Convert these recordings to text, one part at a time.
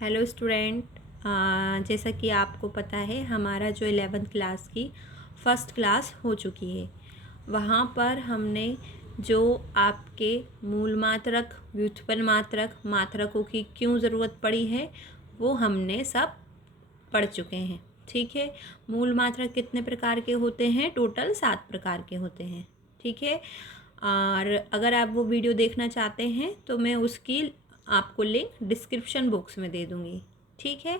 Hello student. जैसा कि आपको पता है हमारा जो 11th क्लास की फ़र्स्ट क्लास हो चुकी है, वहाँ पर हमने जो आपके मूल मात्रक, व्युत्पन्न मात्रक, मात्रकों की क्यों ज़रूरत पड़ी है वो हमने सब पढ़ चुके हैं। ठीक है, मूल मात्रक कितने प्रकार के होते हैं? टोटल 7 प्रकार के होते हैं। ठीक है, और अगर आप वो वीडियो देखना चाहते हैं तो मैं उसकी आपको लिंक डिस्क्रिप्शन बॉक्स में दे दूँगी। ठीक है,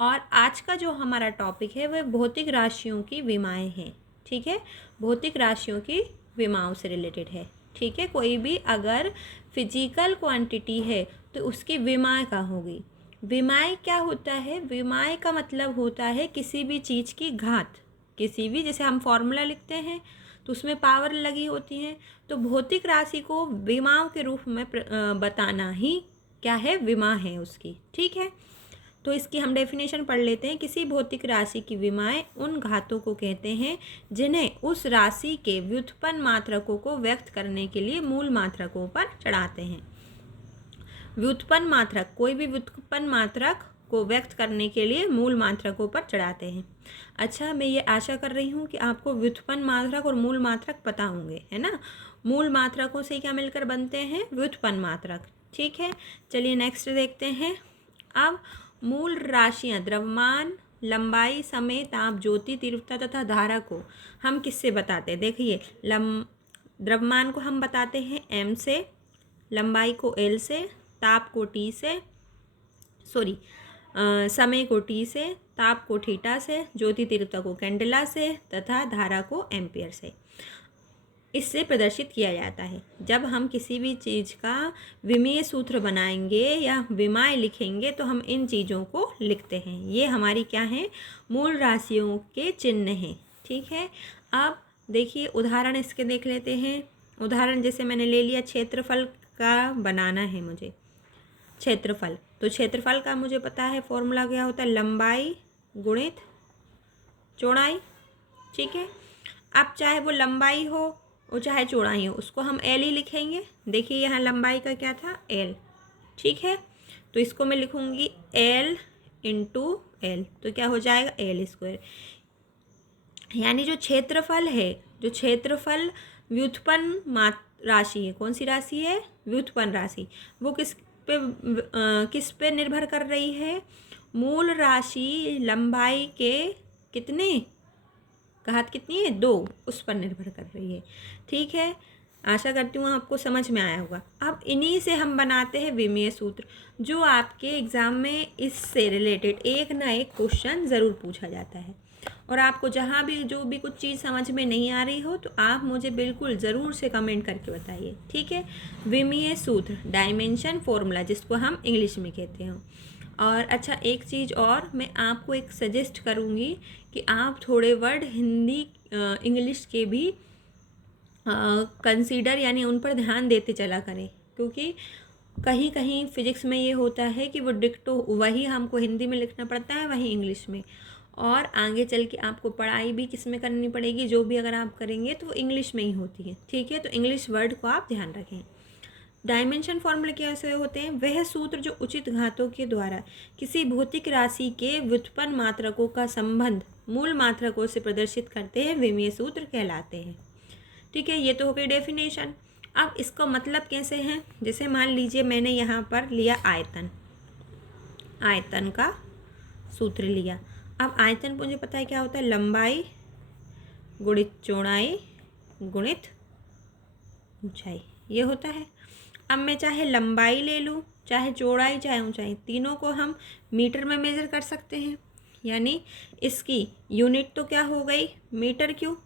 और आज का जो हमारा टॉपिक है वह भौतिक राशियों की विमाएँ हैं। ठीक है, भौतिक राशियों की विमाओं से रिलेटेड है। ठीक है, कोई भी अगर फिजिकल क्वांटिटी है तो उसकी विमाएँ क्या होगी? विमाएँ क्या होता है? विमाएँ का मतलब होता है किसी भी चीज़ की घात। किसी भी, जैसे हम फॉर्मूला लिखते हैं तो उसमें पावर लगी होती है, तो भौतिक राशि को विमाओं के रूप में बताना ही क्या है? विमा है उसकी। ठीक है, तो इसकी हम डेफिनेशन पढ़ लेते हैं। किसी भौतिक राशि की विमाएं उन घातों को कहते हैं जिन्हें उस राशि के व्युत्पन्न मात्रकों को व्यक्त करने के लिए मूल मात्रकों पर चढ़ाते हैं। व्युत्पन्न मात्रक, कोई भी व्युत्पन्न मात्रक को व्यक्त करने के लिए मूल मात्रकों पर चढ़ाते हैं। अच्छा, मैं ये आशा कर रही हूँ कि आपको व्युत्पन्न मात्रक और मूल मात्रक पता होंगे, है ना। मूल मात्रकों से क्या मिलकर बनते हैं? व्युत्पन्न मात्रक। ठीक है, चलिए नेक्स्ट देखते हैं। अब मूल राशियाँ द्रव्यमान, लंबाई, समय, ताप, ज्योति, तीव्रता तथा धारा को हम किससे बताते हैं? देखिए, द्रव्यमान को हम बताते हैं m से, लंबाई को l से, ताप को t से, समय को t से, ताप को थीटा से, ज्योति तीव्रता को कैंडेला से तथा धारा को एम्पियर से। इससे प्रदर्शित किया जाता है। जब हम किसी भी चीज़ का विमीय सूत्र बनाएंगे या विमाएँ लिखेंगे तो हम इन चीज़ों को लिखते हैं। ये हमारी क्या है? मूल राशियों के चिन्ह हैं। ठीक है, अब देखिए उदाहरण इसके देख लेते हैं। उदाहरण जैसे मैंने ले लिया, क्षेत्रफल का बनाना है मुझे। क्षेत्रफल, तो क्षेत्रफल का मुझे पता है फॉर्मूला क्या होता है? लंबाई गुणित चौड़ाई। ठीक है, अब चाहे वो लंबाई हो और चाहे चौड़ाई हो, उसको हम एल ही लिखेंगे। देखिए यहाँ लंबाई का क्या था? एल। ठीक है, तो इसको मैं लिखूँगी एल इंटू एल, तो क्या हो जाएगा? L square. यानी जो क्षेत्रफल है, जो क्षेत्रफल व्युत्पन्न राशि है, कौन सी राशि है? व्युत्पन्न राशि। वो किस पे निर्भर कर रही है? मूल राशि लंबाई के कितने घात कितनी है? 2, उस पर निर्भर कर रही है। ठीक है, आशा करती हूँ आपको समझ में आया होगा। अब इन्हीं से हम बनाते हैं विमीय सूत्र, जो आपके एग्ज़ाम में इससे रिलेटेड एक ना एक क्वेश्चन ज़रूर पूछा जाता है। और आपको जहाँ भी जो भी कुछ चीज़ समझ में नहीं आ रही हो तो आप मुझे बिल्कुल ज़रूर से कमेंट करके बताइए। ठीक है, विमीय सूत्र, डायमेंशन फॉर्मूला जिसको हम इंग्लिश में कहते हैं। और अच्छा, एक चीज़ और मैं आपको एक सजेस्ट करूँगी कि आप थोड़े वर्ड हिंदी इंग्लिश के भी कंसीडर, यानी उन पर ध्यान देते चला करें, क्योंकि कहीं कहीं फिजिक्स में ये होता है कि वो डिक्टो वही हमको हिंदी में लिखना पड़ता है, वही इंग्लिश में। और आगे चल के आपको पढ़ाई भी किस में करनी पड़ेगी? जो भी अगर आप करेंगे तो वो इंग्लिश में ही होती है। ठीक है, तो इंग्लिश वर्ड को आप ध्यान रखें। डायमेंशन फॉर्मूले कैसे होते हैं? वह सूत्र जो उचित घातों के द्वारा किसी भौतिक राशि के व्युत्पन्न मात्रकों का संबंध मूल मात्रकों से प्रदर्शित करते हैं, विमीय सूत्र कहलाते हैं। ठीक है, ये तो हो गई डेफिनेशन। अब इसका मतलब कैसे है? जैसे मान लीजिए मैंने यहाँ पर लिया आयतन, आयतन का सूत्र लिया। अब आयतन मुझे पता है क्या होता है? लंबाई गुणित चौड़ाई गुणित ऊंचाई, ये होता है। अब मैं चाहे लंबाई ले लूँ, चाहे चौड़ाई, चाहे ऊंचाई, तीनों को हम मीटर में मेज़र कर सकते हैं। यानी इसकी यूनिट तो क्या हो गई? Metre cube.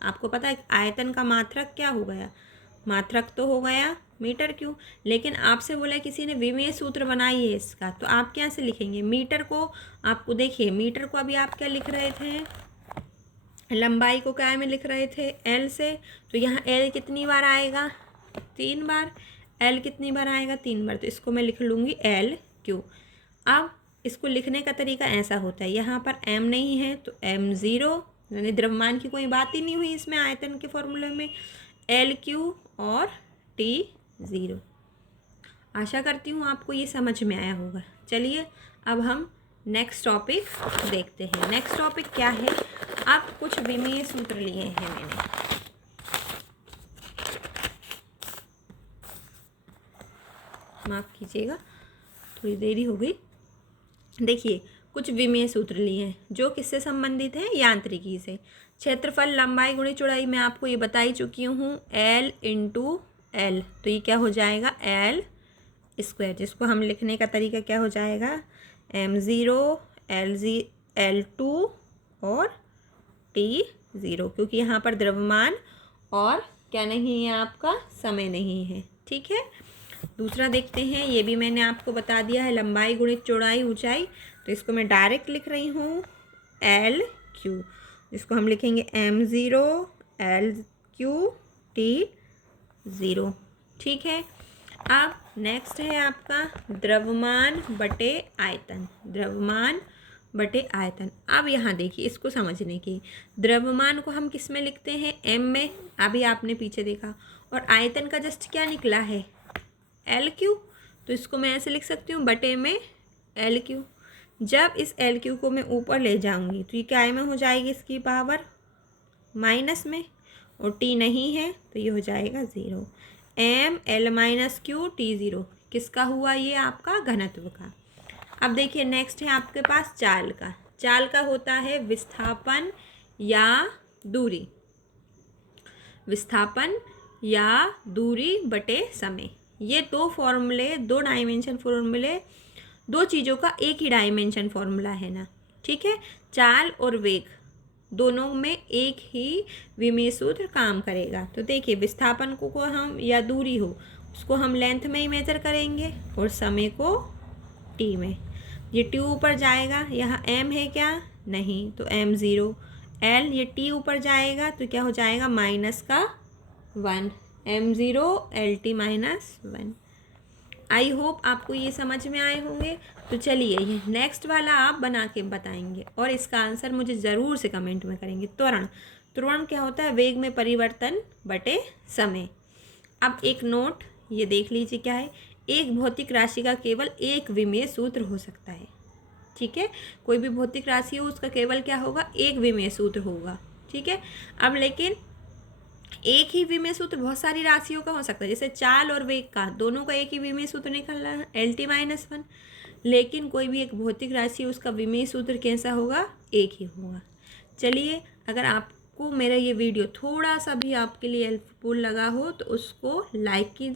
आपको पता है आयतन का मात्रक क्या हो गया? मात्रक तो हो गया मीटर क्यूब। लेकिन आपसे बोला किसी ने विमीय सूत्र बनाई है इसका, तो आप क्या से लिखेंगे? मीटर को, आपको देखिए मीटर को अभी आप क्या लिख रहे थे? लंबाई को क्या में लिख रहे थे? एल से। तो यहाँ एल कितनी बार आएगा? 3 बार। एल कितनी बार आएगा? 3 बार। तो इसको मैं लिख लूँगी एल क्यू। अब इसको लिखने का तरीका ऐसा होता है, यहाँ पर एम नहीं है तो m0, यानी द्रव्यमान की कोई बात ही नहीं हुई इसमें आयतन के फॉर्मूले में, एल क्यू और T0। आशा करती हूँ आपको ये समझ में आया होगा। चलिए अब हम नेक्स्ट टॉपिक देखते हैं। नेक्स्ट टॉपिक क्या है, अब कुछ विमेय सूत्र लिए हैं मैंने। माफ़ कीजिएगा, थोड़ी देरी हो गई। देखिए कुछ विमेय सूत्र लिए हैं जो किससे संबंधित हैं, यांत्रिकी से। क्षेत्रफल लंबाई गुणी चौड़ाई मैं आपको ये बता ही चुकी हूँ, L इंटू एल, तो ये क्या हो जाएगा L स्क्वायर, जिसको हम लिखने का तरीका क्या हो जाएगा m0 L2 और T0, क्योंकि यहाँ पर द्रव्यमान और क्या नहीं है, आपका समय नहीं है। ठीक है, दूसरा देखते हैं, ये भी मैंने आपको बता दिया है, लंबाई गुणित चौड़ाई ऊंचाई, तो इसको मैं डायरेक्ट लिख रही हूँ LQ, जिसको हम लिखेंगे m0 LQ T0। ठीक है, अब नेक्स्ट है आपका द्रव्यमान बटे आयतन। द्रव्यमान बटे आयतन, अब यहाँ देखिए इसको समझने की, द्रव्यमान को हम किस में लिखते हैं, m में, अभी आपने पीछे देखा, और आयतन का जस्ट क्या निकला है LQ, तो इसको मैं ऐसे लिख सकती हूँ बटे में LQ। जब इस LQ को मैं ऊपर ले जाऊँगी तो ये क्या में हो जाएगी, इसकी पावर माइनस में, और T नहीं है तो ये हो जाएगा 0। M L minus Q T0 किसका हुआ, ये आपका घनत्व का। अब देखिए नेक्स्ट है आपके पास चाल का। चाल का होता है विस्थापन या दूरी, विस्थापन या दूरी बटे समय। ये दो फॉर्मूले, दो डायमेंशन फॉर्मूले, दो चीज़ों का एक ही डायमेंशन फॉर्मूला है ना। ठीक है, चाल और वेग दोनों में एक ही विमेय सूत्र काम करेगा। तो देखिए विस्थापन को हम, या दूरी हो, उसको हम लेंथ में ही मेजर करेंगे, और समय को T में। ये T ऊपर जाएगा, यहाँ M है क्या, नहीं, तो M0। L, ये T ऊपर जाएगा तो क्या हो जाएगा, माइनस का 1, M0 LT minus 1। I hope आपको ये समझ में आए होंगे। तो चलिए ये नेक्स्ट वाला आप बना के बताएंगे, और इसका आंसर मुझे ज़रूर से कमेंट में करेंगे। त्वरण, त्वरण क्या होता है, वेग में परिवर्तन बटे समय। अब एक नोट ये देख लीजिए क्या है, एक भौतिक राशि का केवल एक विमेय सूत्र हो सकता है। ठीक है, कोई भी भौतिक राशि हो उसका केवल क्या होगा, एक विमेय सूत्र होगा। ठीक है, अब लेकिन एक ही विमेय सूत्र बहुत सारी राशियों का हो सकता है, जैसे चाल और वेग का, दोनों का एक ही विमेय सूत्र निकल रहा है LT माइनस 1। लेकिन कोई भी एक भौतिक राशि उसका विमेय सूत्र कैसा होगा, एक ही होगा। चलिए, अगर आपको मेरा ये वीडियो थोड़ा सा भी आपके लिए हेल्पफुल लगा हो तो उसको लाइक कीजिए।